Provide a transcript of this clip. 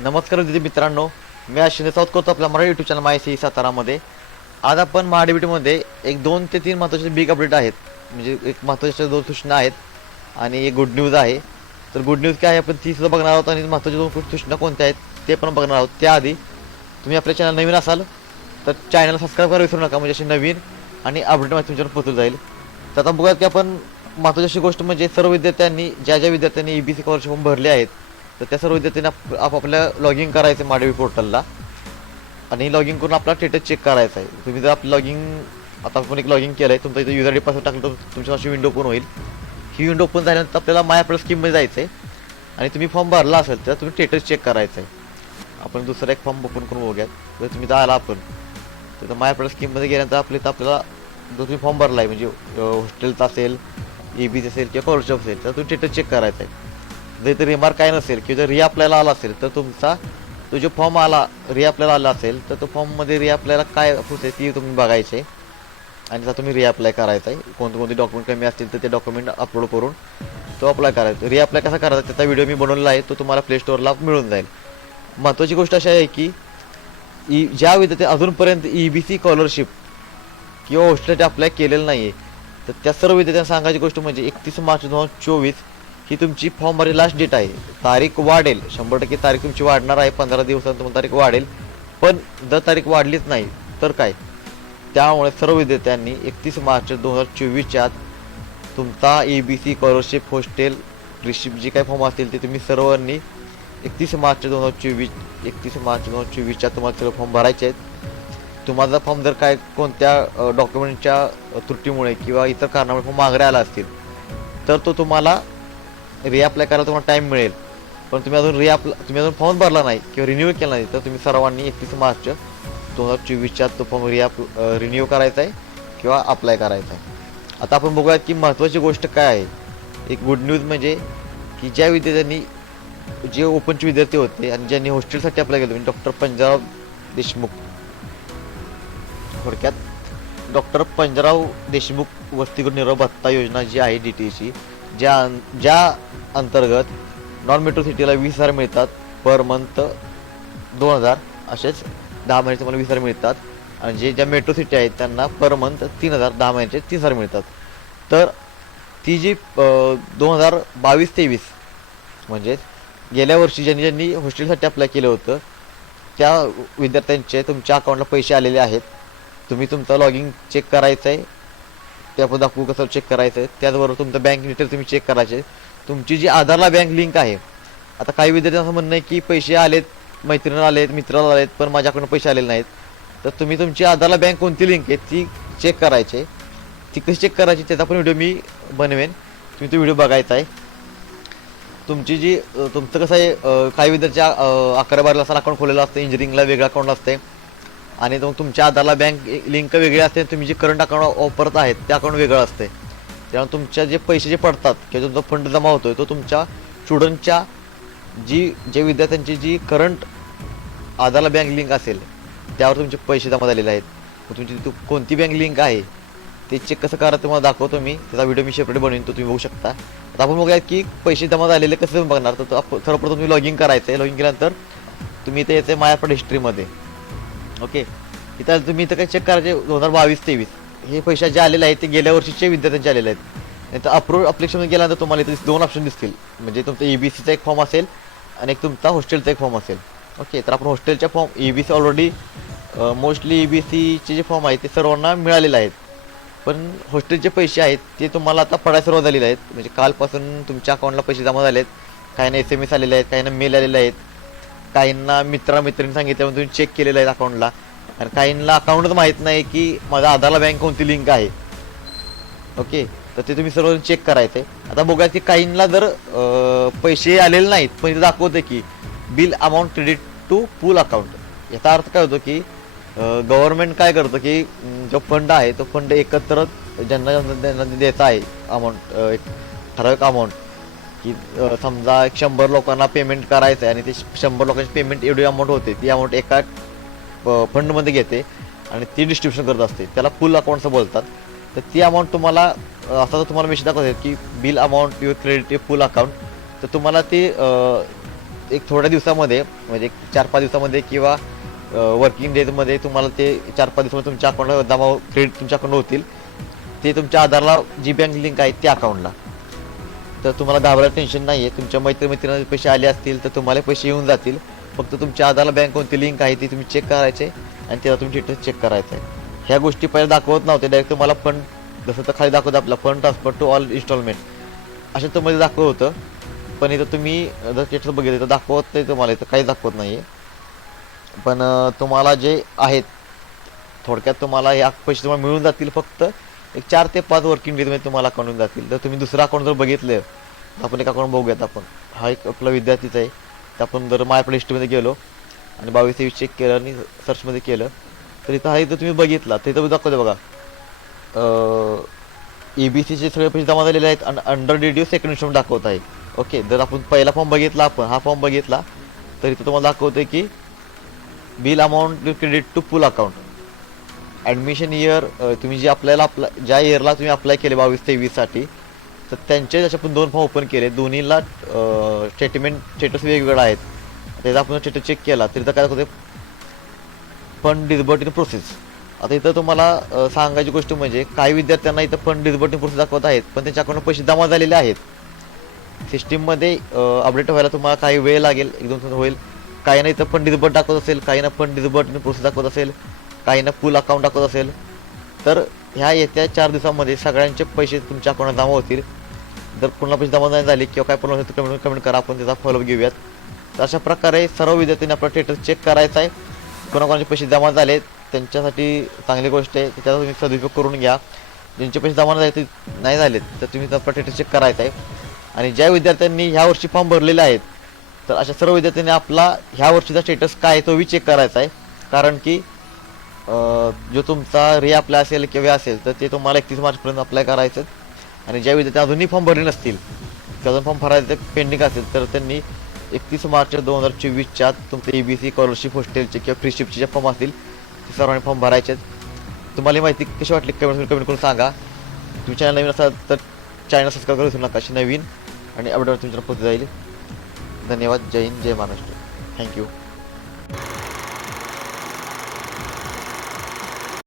नमस्कार विद्यार्थी मित्रांनो, मी अश्विनी सावत करतो आपल्या मराठी यूट्यूब चॅनल माय सी सातारामध्ये. आज आपण महाडीबीटीमध्ये एक 2 ते 3 महत्त्वाचे बिग अपडेट आहेत. म्हणजे एक महत्त्वाच्या 2 सूचना आहेत आणि एक गुड न्यूज आहे. तर गुड न्यूज काय आहे आपण ती सुद्धा बघणार आहोत आणि महत्त्वाच्या 2 सूचना कोणत्या आहेत ते पण बघणार आहोत. त्याआधी तुम्ही आपल्या चॅनल नवीन असाल तर चॅनलला सबस्क्राईब करायला विसरू नका, म्हणजे अशी नवीन आणि अपडेट माहिती तुमच्यावर पोहोचून जाईल. तर आता बघूया की आपण महत्त्वाची अशी गोष्ट म्हणजे सर्व विद्यार्थ्यांनी ज्या विद्यार्थ्यांनी EBC स्कॉलरशिप फॉर्म भरले आहेत तर त्या सर्व विद्यार्थ्यांनी आपापल्या लॉग इन करायचं महाडीबी पोर्टलला आणि लॉग इन करून आपला स्टेटस चेक करायचा आहे. तुम्ही जर आपलं आता आपण एक लॉग इन केलं आहे, तुमचं इथं युजर आय डी पासवर्ड टाकलं तर तुमची अशी विंडो ओपन होईल. ही विंडो ओपन झाल्यानंतर आपल्याला माय प्लस स्कीममध्ये जायचं आहे आणि तुम्ही फॉर्म भरला असेल तर तुम्ही स्टेटस चेक करायचं आहे. आपण दुसरा एक फॉर्म ओपन करून बघूयात. तर तुम्ही आला आपण तर माय प्लस स्कीममध्ये गेल्यानंतर आपल्याला जो तुम्ही फॉर्म भरला आहे म्हणजे हॉस्टेलचा असेल, EBC असेल किंवा स्कॉलरशिप असेल तर तुम्ही स्टेटस चेक करायचं आहे. जर इथे रिमार्क काय नसेल किंवा जर रिअप्लायला आला असेल तर तुमचा तो जो फॉर्म आला रिअप्लायला आला असेल तर तो फॉर्ममध्ये रिअप्लायला काय प्रोसेस ती तुम्ही बघायचे आणि त्याचा तुम्ही रिअप्लाय करायचा आहे. कोणते डॉक्युमेंट कमी असतील तर ते डॉक्युमेंट अपलोड करून तो अप्लाय करायचा. रिअप्लाय कसा करायचा त्याचा व्हिडिओ मी बनवलेला आहे, तो तुम्हाला प्ले स्टोअरला मिळून जाईल. महत्त्वाची गोष्ट अशी आहे की ज्या विद्यार्थी अजूनपर्यंत EBC स्कॉलरशिप किंवा हॉस्टेलसाठी अप्लाय केलेलं नाही आहे तर त्या सर्व विद्यार्थ्यांना सांगायची गोष्ट म्हणजे 31 मार्च 2024 ही तुमची फॉर्म भरायची लास्ट डेट आहे. तारीख वाढेल, 100% तारीख तुमची वाढणार आहे. 15 दिवसांत तुम्हाला तारीख वाढेल, पण जर तारीख वाढलीच नाही तर काय, त्यामुळे सर्व विद्यार्थ्यांनी 31 मार्च 2024च्या आत तुमचा EBC स्कॉलरशिप हॉस्टेल रिसिप्ट जी काही फॉर्म असतील ते तुम्ही सर्वांनी 31 मार्च 2024च्या तुम्हाला सर्व फॉर्म भरायचे आहेत. तुम्हाला फॉर्म जर काय कोणत्या डॉक्युमेंटच्या त्रुटीमुळे किंवा इतर कारणामुळे फॉर्म मागे आला असतील तर तो तुम्हाला रिअप्लाय करायला तुम्हाला टाईम मिळेल. पण तुम्ही अजून फॉर्म भरला नाही किंवा रिन्यू केला नाही तर तुम्ही सर्वांनी 31 मार्च 2024च्या तो फॉर्म रिन्यू करायचा आहे किंवा अप्लाय करायचा आहे. आता आपण बघूयात की महत्त्वाची गोष्ट काय आहे. एक गुड न्यूज म्हणजे की ज्या विद्यार्थ्यांनी जे ओपनचे विद्यार्थी होते आणि ज्यांनी हॉस्टेलसाठी अप्लाय केलं म्हणजे डॉक्टर पंजाबराव देशमुख, थोडक्यात डॉक्टर पंजाबराव देशमुख वसतिगृह निर्वाह भत्ता योजना जी आहे DTAची, ज्या अंतर्गत नॉन मेट्रो सिटीला 20,000 मिळतात पर मंथ 2,000, असेच 10 महिन्याचे मला 20,000 मिळतात आणि ज्या मेट्रो सिटी आहेत त्यांना पर मंथ 3,000, 10 महिन्याचे 30,000 मिळतात. तर ती जी 2022-23 म्हणजेच गेल्या वर्षी ज्यांनी हॉस्टेलसाठी अप्लाय केलं होतं त्या विद्यार्थ्यांचे तुमच्या अकाउंटला पैसे आलेले आहेत. तुम्ही तुमचं लॉगिन चेक करायचं आहे, ते आपण दाखवू कसं चेक करायचं आहे. त्याचबरोबर तुमचं बँक डिटेल तुम्ही चेक करायचे. तुमची जी आधारला बँक लिंक आहे, आता काही विद्यार्थ्यांचं म्हणणं आहे की पैसे आलेत, मैत्रिणीला आलेत, मित्राला आलेत, पण माझ्याकडून पैसे आलेले नाहीत. तर तुम्ही तुमची आधारला बँक कोणती लिंक आहे ती चेक करायची. ती कशी चेक करायची त्याचा पण व्हिडिओ मी बनवेन, तुम्ही तो व्हिडिओ बघायचा आहे. तुमचं कसं आहे, काही विद्यार्थ्या 11-12 असताना अकाउंट खोलेलं असतं, इंजिनिअरिंगला वेगळं अकाउंट असते आणि मग तुमच्या आधारला बँक लिंक वेगळी असते. तुम्ही जे करंट अकाउंट वापरत आहेत ते अकाउंट वेगळं असते. त्यामुळे तुमच्या जे पैसे जे पडतात किंवा तुमचा फंड जमा होतोय तो तुमच्या स्टुडंटच्या जे विद्यार्थ्यांची जी करंट आधारला बँक लिंक असेल त्यावर तुमचे पैसे जमा झालेले आहेत. तुमची कोणती बँक लिंक आहे ते चेक कसं करा तुम्हाला दाखवतो मी, त्याचा व्हिडिओ मी सेपरेट बनवून तो तुम्ही बघू शकता. आता आपण बघूया की पैसे जमा झालेले कसं बघणार. तर सर्वप्रथम तुम्ही लॉग इन करायचं आहे. लॉग इन केल्यानंतर तुम्ही इथे यायचं आहे माय अकाउंट हिस्ट्रीमध्ये. ओके, इथं तुम्ही इथं काही चेक करायचे 2022-23 हे पैसे जे आलेले आहेत ते गेल्या वर्षीचे विद्यार्थ्यांचे आलेले आहेत. नाही तर अप्रूव्ड अप्लिकेशनमध्ये गेल्यानंतर तुम्हाला इथे 2 ऑप्शन दिसतील, म्हणजे तुमचा EBCचा एक फॉर्म असेल आणि एक तुमचा हॉस्टेलचा एक फॉर्म असेल. ओके, तर आपण हॉस्टेलच्या फॉर्म EBC ऑलरेडी मोस्टली EBCचे जे फॉर्म आहेत ते सर्वांना मिळालेले आहेत, पण हॉस्टेलचे पैसे आहेत ते तुम्हाला आता पडायला सुरुवात झालेले आहेत. म्हणजे कालपासून तुमच्या अकाउंटला पैसे जमा झाले आहेत. काहींना SMS आलेले आहेत, काहींना मेल आलेले आहेत, काहींना मित्रांनी सांगितलं तुम्ही चेक केलेलं आहे अकाउंटला, आणि काहींना अकाउंटच माहीत नाही की माझ्या आधारला बँक कोणती लिंक आहे. ओके, तर ते तुम्ही सर्व चेक करायचं आहे. आता बघा की काहींना जर पैसे आलेले नाहीत पण इथे दाखवते की bill amount credit to pool account. याचा अर्थ काय होतो की गव्हर्नमेंट काय करतं की जो फंड आहे तो फंड एकत्र ज्यांना द्यायचा आहे अमाऊंट, एक ठराविक अमाऊंट की समजा 100 लोकांना पेमेंट करायचं आहे आणि ते 100 लोकांची पेमेंट एवढी अमाऊंट होते, ती अमाऊंट एका फंडमध्ये घेते आणि ती डिस्ट्रीब्युशन करत असते, त्याला फुल अकाउंटचं बोलतात. तर ती अमाऊंट तुम्हाला आता तुम्हाला मेसेज दाखवते की bill amount your credit full account. तर तुम्हाला ते एक थोड्या दिवसामध्ये म्हणजे एक 4-5 दिवसामध्ये किंवा वर्किंग डेजमध्ये तुम्हाला ते 4-5 दिवसामध्ये तुमच्या अकाउंटला जमा क्रेडिट तुमच्या अकाउंट होतील. ते तुमच्या आधारला जी बँक लिंक आहे त्या अकाउंटला. तर तुम्हाला घाबरायला टेन्शन नाही आहे. तुमच्या मैत्रिणींना पैसे आले असतील तर तुम्हाला पैसे येऊन जातील. फक्त तुमच्या आधारला बँक कोणती लिंक आहे ती तुम्ही चेक करायचे आणि त्याला तुम्ही डिटेल्स चेक करायचं आहे. ह्या गोष्टी पहिले दाखवत नव्हते. डायरेक्ट तुम्हाला फंड जसं तर खाली दाखवतं आपला fund transfer to all installment असं तुम्हाला दाखवत होतं. पण इथं तुम्ही जर स्टेटस बघितलं तर दाखवत नाही, तुम्हाला इथं काहीच दाखवत नाही आहे. पण तुम्हाला जे आहेत थोडक्यात तुम्हाला हे पैसे तुम्हाला मिळून जातील. फक्त एक 4 ते 5 वर्किंग डेजमध्ये तुम्हाला अकाउंट येऊन जातील. जर तुम्ही दुसरा अकाउंट जर बघितलं आपण एक अकाउंट बघूयात. आपण हा एक आपला विद्यार्थीच आहे. तर आपण जर माय प्ले लिस्टमध्ये गेलो आणि 22-23 चेक केलं आणि सर्चमध्ये केलं तर इथं हा इथं तुम्ही बघितला तर इथं दाखवते बघा EBCचे सगळे पैसे जमा झालेले आहेत आणि अंडर डिड्यू सेकंड इन्स्टॉलमेंट दाखवत आहे. ओके, जर आपण पहिला फॉर्म बघितला, आपण हा फॉर्म बघितला तर इथं तुम्हाला दाखवतोय की bill amount credit to full account admission year. तुम्ही जे आपल्याला ज्या इयरला तुम्ही अप्लाय केले 22-23 साठी तर त्यांचे जसे आपण 2 फॉर्म ओपन केले. दोन्हीला स्टेटस वेगवेगळा आहेत. त्याचा आपण स्टेटस चेक केला तर इथं काय दाखवते फंड डिसबर्ट इन प्रोसेस. आता इथं तुम्हाला सांगायची गोष्ट म्हणजे काही विद्यार्थ्यांना इथं फंड डिसबर्ट इन प्रोसेस दाखवत आहेत पण त्यांच्या अकाउंटला पैसे जमा झालेले आहेत. सिस्टीममध्ये अपडेट व्हायला तुम्हाला काही वेळ लागेल, 1-2 दिवस होईल. काही ना इथं फंड डिसबर्ट दाखवत असेल, काही ना फंड डिसबर्ट इन प्रोसेस दाखवत असेल, काही ना फुल अकाउंट दाखवत असेल. तर ह्या येत्या 4 दिवसामध्ये सगळ्यांचे पैसे तुमच्या अकाउंटला जमा होतील. जर कोणाला पैसे जमा नाही झाले किंवा काय प्रॉब्लेम असेल तर कमेंट करा, आपण त्याचा फॉलोअप घेऊयात. तर अशा प्रकारे सर्व विद्यार्थ्यांनी आपला स्टेटस चेक करायचा आहे. कोणाकोणाचे पैसे जमा झाले त्यांच्यासाठी चांगली गोष्ट आहे, त्याचा तुम्ही सदुपयोग करून घ्या. ज्यांचे पैसे जमा नाही झालेत तर तुम्ही आपला स्टेटस चेक करायचा आहे. आणि ज्या विद्यार्थ्यांनी ह्या वर्षी फॉर्म भरलेले आहेत तर अशा सर्व विद्यार्थ्यांनी आपला ह्या वर्षीचा स्टेटस काय आहे तो चेक करायचा आहे. कारण की जो तुमचा रिअप्लाय असेल किंवा असेल तर ते तुम्हाला 31 मार्चपर्यंत अप्लाय करायचं. आणि ज्या विद्यार्थी अजूनही फॉर्म भरले नसतील, अजून फॉर्म भरायचे पेंडिंग असेल तर त्यांनी 31 मार्च 2024च्या तुमचे EBC स्कॉलरशिप हॉस्टेलचे किंवा फ्रीशिपचे जे फॉर्म असतील ते सर्वांनी फॉर्म भरायचे. तुम्हाला माहिती कशी वाटली कमेंट करून सांगा. तुम्ही चॅनल नवीन असाल तर चॅनल सबस्क्राईब करू विसरू नका. अशी नवीन आणि अपडेट तुमच्याकडे पोहोचत जाईल. धन्यवाद. जय हिंद, जय महाराष्ट्र. थँक्यू.